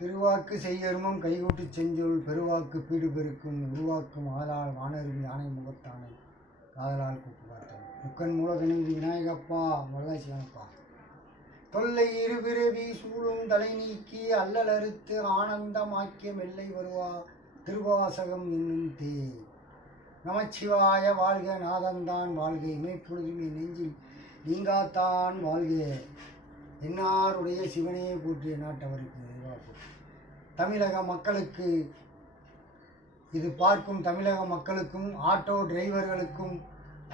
திருவாக்கு செய்யருமம் கைகூட்டி செஞ்சொல் பெருவாக்கு பீடு பெருக்கும் உருவாக்கும் ஆதலால் வானருவி யானை முகத்தானை காதலால் கூப்பு பார்த்தோம் முக்கன் மூலகனின்றி விநாயகப்பா மல்லாசிவனப்பா தொல்லை இருபிறவி சூழும் தலை நீக்கி அல்லல் அறுத்து ஆனந்தமாக்கிய மெல்லை வருவா திருவாசகம் என்னும் தே நமச்சிவாய வாழ்க நாதந்தான் வாழ்க இமைப்பொழுதுமே நெஞ்சில் நீங்காத்தான் வாழ்க என்னாருடைய சிவனே போற்றிய நாட்டவருக்கு தமிழக மக்களுக்கு இது பார்க்கும் தமிழக மக்களுக்கும் ஆட்டோ டிரைவர்களுக்கும்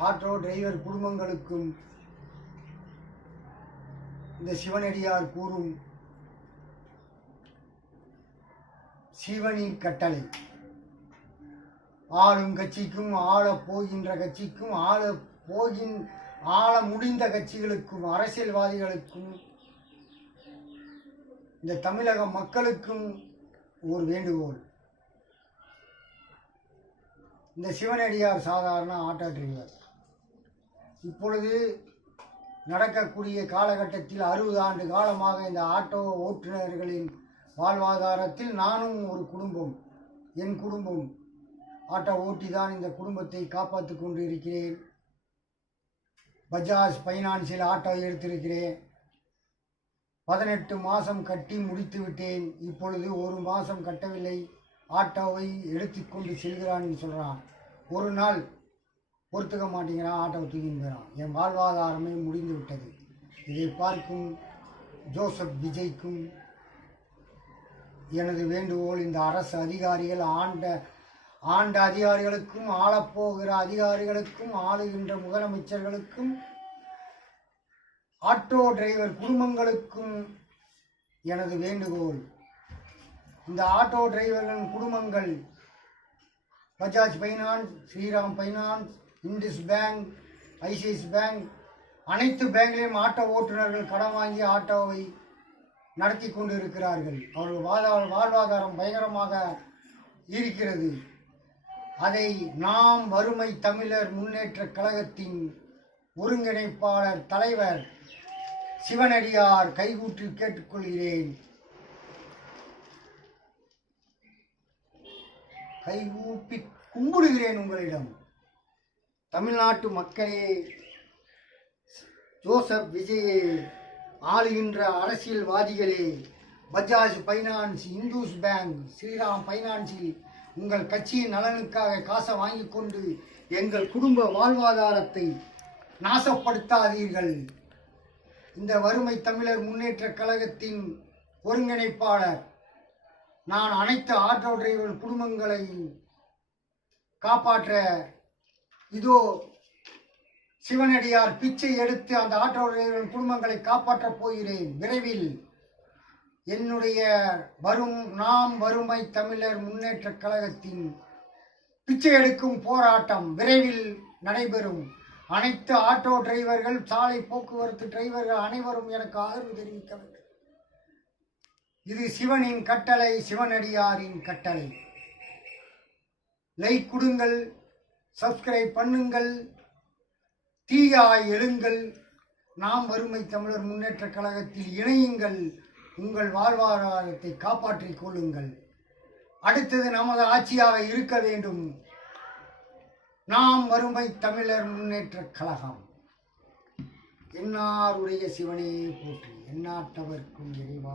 ஆட்டோ டிரைவர் குடும்பங்களுக்கும் இந்த சிவனடியார் கூறும் சிவனின் கட்டளை ஆளும் கட்சிக்கும் ஆளப் போகின்ற கட்சிக்கும் ஆள முடிந்த கட்சிகளுக்கும் அரசியல்வாதிகளுக்கும் இந்த தமிழக மக்களுக்கும் ஒரு வேண்டுகோள். இந்த சிவனடியார் சாதாரண ஆட்டோ டிரைவர் இப்பொழுது நடக்கக்கூடிய காலகட்டத்தில் 60 ஆண்டு காலமாக இந்த ஆட்டோ ஓட்டுநர்களின் வாழ்வாதாரத்தில் நானும் ஒரு குடும்பம், என் குடும்பம் ஆட்டோ ஓட்டி தான் இந்த குடும்பத்தை காப்பாற்றி கொண்டு இருக்கிறேன். பஜாஜ் ஃபைனான்ஸில் ஆட்டோ எடுத்திருக்கிறேன். 18 மாதம் கட்டி முடித்து விட்டேன். இப்பொழுது 1 மாதம் கட்டவில்லை. ஆட்டோவை எடுத்துக்கொண்டு செல்கிறான்னு சொல்கிறான். ஒரு நாள் பொறுத்துக்க மாட்டேங்கிறான், ஆட்டோவை தூக்கின்னு போகிறான். என் வாழ்வாதாரமே முடிந்து விட்டது. இதை பார்க்கும் ஜோசப் விஜய்க்கும் எனது வேண்டுகோள், இந்த அரசு அதிகாரிகள் ஆண்ட அதிகாரிகளுக்கும் ஆளப்போகிற அதிகாரிகளுக்கும் ஆளுகின்ற முதலமைச்சர்களுக்கும் ஆட்டோ டிரைவர் குடும்பங்களுக்கும் எனது வேண்டுகோள். இந்த ஆட்டோ டிரைவர்களின் குடும்பங்கள் Bajaj finance, Shriram finance, Indies bank, ICICI bank, அனைத்து பேங்கிலையும் ஆட்டோ ஓட்டுநர்கள் கடன் வாங்கி ஆட்டோவை நடத்தி கொண்டு இருக்கிறார்கள். அவர்கள் வாழ்வாதாரம் பயங்கரமாக இருக்கிறது. அதை நாம் வறுமை தமிழர் முன்னேற்ற கழகத்தின் ஒருங்கிணைப்பாளர் தலைவர் சிவனடியார் கைகூட்டி கேட்டுக்கொள்கிறேன். கைகூப்பி கும்பிடுகிறேன் உங்களிடம். தமிழ்நாட்டு மக்களே, ஜோசப் விஜயே, ஆளுகின்ற அரசியல்வாதிகளே, Bajaj finance, Indies bank, Shriram ஃபைனான்ஸில் உங்கள் கட்சியின் நலனுக்காக காசை வாங்கி கொண்டு எங்கள் குடும்ப வாழ்வாதாரத்தை நாசப்படுத்தாதீர்கள். இந்த வறுமை தமிழர் முன்னேற்ற கழகத்தின் ஒருங்கிணைப்பாளர் நான் அனைத்து ஆட்டோ டிரைவர் குடும்பங்களை காப்பாற்ற இதோ சிவனடியார் பிச்சை எடுத்து அந்த ஆட்டோ டிரைவர் குடும்பங்களை காப்பாற்றப் போகிறேன். விரைவில் என்னுடைய நாம் வறுமை தமிழர் முன்னேற்ற கழகத்தின் பிச்சை எடுக்கும் போராட்டம் விரைவில் நடைபெறும். அனைத்து ஆட்டோ டிரைவர்கள், சாலை போக்குவரத்து டிரைவர்கள் அனைவரும் எனக்கு ஆதரவு தெரிவிக்க வேண்டும். இது சிவனின் கட்டளை, சிவனடியாரின் கட்டளை. லைக் கொடுங்கள், சப்ஸ்கிரைப் பண்ணுங்கள், தீயாய் எழுங்கள். நாம் வறுமை தமிழர் முன்னேற்ற கழகத்தில் இணையுங்கள். உங்கள் வாழ்வாதாரத்தை காப்பாற்றிக் கொள்ளுங்கள். அடுத்தது நமது ஆட்சியாக இருக்க வேண்டும். நாம் வறுமை தமிழர் முன்னேற்ற கழகம். என்னாருடைய சிவனே போற்றி, எந்நாட்டவர்க்கும் இறைவா.